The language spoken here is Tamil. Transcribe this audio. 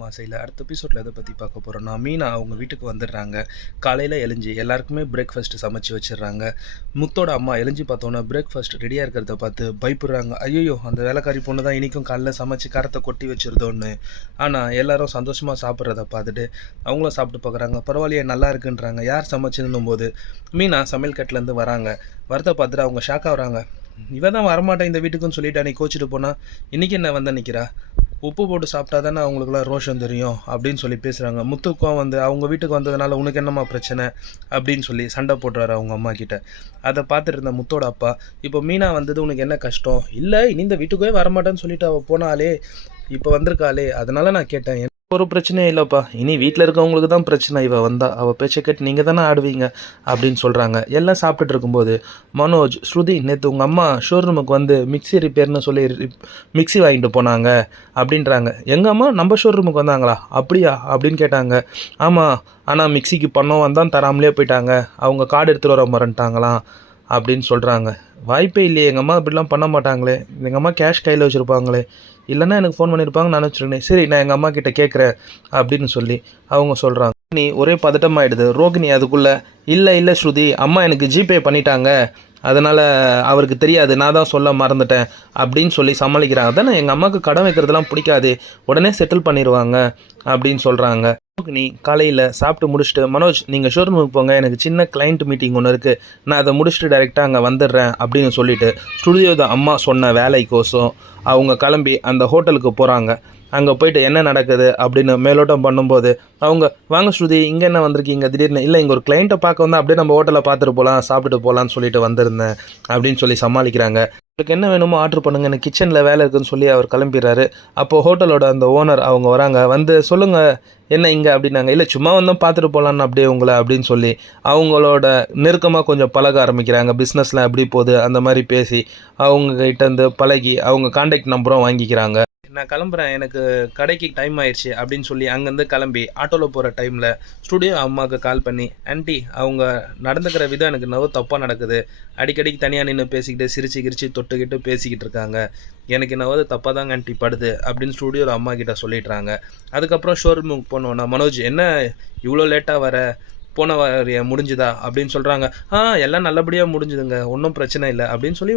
மாசையில் அடுத்த எபிசோடில் எதை பற்றி பார்க்க போகிறோன்னா, மீனா அவங்க வீட்டுக்கு வந்துடுறாங்க. காலையில் எழுஞ்சி எல்லாருக்குமே பிரேக்ஃபாஸ்ட் சமைச்சு வச்சிடுறாங்க. முத்தோட அம்மா எழுஞ்சி பார்த்தோன்னா பிரேக்ஃபாஸ்ட் ரெடியாக இருக்கிறத பார்த்து பயப்படுறாங்க. ஐயோ, அந்த வேலைக்காரி பொண்ணு தான் இன்றைக்கும் காலைல சமைச்சு காரத்தை கொட்டி வச்சிருதோன்னு. ஆனால் எல்லாரும் சந்தோஷமாக சாப்பிட்றத பார்த்துட்டு அவங்களும் சாப்பிட்டு பார்க்குறாங்க. பரவாயில்லையே, நல்லா இருக்குன்றாங்க. யார் சமைச்சுன்னும் போது மீனா சமையல் கட்டிலேருந்து வராங்க. வரத்தை பார்த்துட்டு அவங்க ஷாக் ஆகுறாங்க. இவன் தான் வரமாட்டேன் இந்த வீட்டுக்குன்னு சொல்லிட்டு அன்றைக்கி கோச்சிட்டு போனால் இன்றைக்கி என்ன வந்து நிற்கிறா, உப்பு போட்டு சாப்பிட்டா தானே அவங்களுக்குலாம் ரோஷம் தெரியும் அப்படின்னு சொல்லி பேசுகிறாங்க. முத்துக்கும் வந்து அவங்க வீட்டுக்கு வந்ததுனால உனக்கு என்னம்மா பிரச்சனை அப்படின்னு சொல்லி சண்டை போட்டுறாரு அவங்க அம்மா கிட்ட. அதை பார்த்துட்டு இருந்த முத்தோட அப்பா, இப்போ மீனா வந்தது உனக்கு என்ன கஷ்டம்? இல்லை, இனி இந்த வீட்டுக்கே வரமாட்டேன்னு சொல்லிட்டு அவள் போனாலே, இப்போ வந்திருக்காளே, அதனால நான் கேட்டேன். ஒரு பிரச்சனையும் இல்லைப்பா, இனி வீட்டில் இருக்கவங்களுக்கு தான் பிரச்சனை. இவள் வந்தா அவள் பேச்சை கேட்டு நீங்கள் தானே ஆடுவீங்க அப்படின்னு சொல்கிறாங்க. எல்லாம் சாப்பிட்டுட்டு இருக்கும்போது மனோஜ், ஸ்ருதி, நேற்று உங்கள் அம்மா ஷோரூமுக்கு வந்து மிக்சி ரிப்பேர்னு சொல்லி மிக்சி வாங்கிட்டு போனாங்க அப்படின்றாங்க. எங்கள் அம்மா நம்ம ஷோரூமுக்கு வந்தாங்களா? அப்படியா அப்படின்னு கேட்டாங்க. ஆமாம், ஆனால் மிக்சிக்கு பணம் வந்தால் தராமலே போயிட்டாங்க. அவங்க கார்டு எடுத்துகிட்டு வர மறந்துட்டாங்களாம் அப்படின்னு சொல்கிறாங்க. வாய்ப்பே இல்லையே, எங்கள் அம்மா அப்படிலாம் பண்ண மாட்டாங்களே, எங்கள் அம்மா கேஷ் கையில் வச்சுருப்பாங்களே, இல்லைன்னா எனக்கு ஃபோன் பண்ணியிருப்பாங்க நான் வச்சுருக்கேன். சரி, நான் எங்கள் அம்மா கிட்டே கேட்குறேன் அப்படின்னு சொல்லி அவங்க சொல்கிறாங்க. நீ ஒரே பதட்டமாகிடுது. ரோகிணி அதுக்குள்ளே, இல்லை ஸ்ருதி, அம்மா எனக்கு ஜிபே பண்ணிட்டாங்க, அதனால் அவருக்கு தெரியாது, நான் தான் சொல்ல மறந்துட்டேன் அப்படின்னு சொல்லி சமாளிக்கிறாங்க. தானே எங்கள் அம்மாவுக்கு கடன் வைக்கிறதுலாம் பிடிக்காது, உடனே செட்டில் பண்ணிடுவாங்க அப்படின்னு சொல்கிறாங்க. ரோகிணி காலையில் சாப்பிட்டு முடிச்சுட்டு, மனோஜ் நீங்கள் ஷோரூமுக்கு போங்க, எனக்கு சின்ன கிளைண்ட் மீட்டிங் ஒன்று இருக்குது, நான் அதை முடிச்சுட்டு டைரெக்டாக அங்கே வந்துடுறேன் அப்படின்னு சொல்லிவிட்டு ஸ்டுடியோத அம்மா சொன்ன வேலைக்கோசம் அவங்க கிளம்பி அந்த ஹோட்டலுக்கு போகிறாங்க. அங்கே போயிட்டு என்ன நடக்குது அப்படின்னு மேலோட்டம் பண்ணும்போது அவங்க, வாங்க ஸ்ருதி, இங்கே என்ன வந்திருக்கீங்க திடீர்னு? இல்லை, இங்கே ஒரு கிளைண்ட்டை பார்க்க வந்தால் அப்படியே நம்ம ஹோட்டலில் பார்த்துட்டு போகலாம், சாப்பிட்டுட்டு போகலான்னு சொல்லிட்டு வந்திருந்தேன் அப்படின்னு சொல்லி சமாளிக்கிறாங்க. உங்களுக்கு என்ன வேணுமோ ஆர்டர் பண்ணுங்க, எனக்கு கிச்சனில் வேலை இருக்குன்னு சொல்லி அவர் கிளம்பிடுறாரு. அப்போது ஹோட்டலோட அந்த ஓனர் அவங்க வராங்க. வந்து சொல்லுங்கள் என்ன இங்கே அப்படின்னாங்க. இல்லை, சும்மா வந்தோம் பார்த்துட்டு போகலான்னு அப்படியே உங்களை அப்படின்னு சொல்லி அவங்களோட நெருக்கமாக கொஞ்சம் பழக ஆரம்பிக்கிறாங்க. பிஸ்னஸில் எப்படி போகுது அந்த மாதிரி பேசி அவங்ககிட்டேருந்து பழகி அவங்க கான்டாக்ட் நம்பரும் வாங்கிக்கிறாங்க. நான் கிளம்புறேன், எனக்கு கடைக்கு டைம் ஆயிடுச்சு அப்படின்னு சொல்லி அங்கேருந்து கிளம்பி ஆட்டோவில் போகிற டைமில் ஸ்டுடியோ அம்மாவுக்கு கால் பண்ணி, ஆன்ட்டி அவங்க நடந்துக்கிற விதம் எனக்கு நவ தப்பாக நடக்குது, அடிக்கடிக்கு தனியாக நின்று பேசிக்கிட்டு சிரிச்சு தொட்டுக்கிட்டு பேசிக்கிட்டு இருக்காங்க, எனக்கு என்னவது தப்பாக தாங்க ஆன்ட்டி படுது அப்படின்னு ஸ்டுடியோவில் அம்மா கிட்ட சொல்லிடுறாங்க. அதுக்கப்புறம் ஷோரூமுக்கு போனோன்னா, மனோஜ் என்ன இவ்வளோ லேட்டாக வர, போன வாரியம் முடிஞ்சுதா அப்படின்னு சொல்கிறாங்க. எல்லாம் நல்லபடியாக முடிஞ்சுதுங்க, ஒன்றும் பிரச்சனை இல்லை அப்படின்னு சொல்லி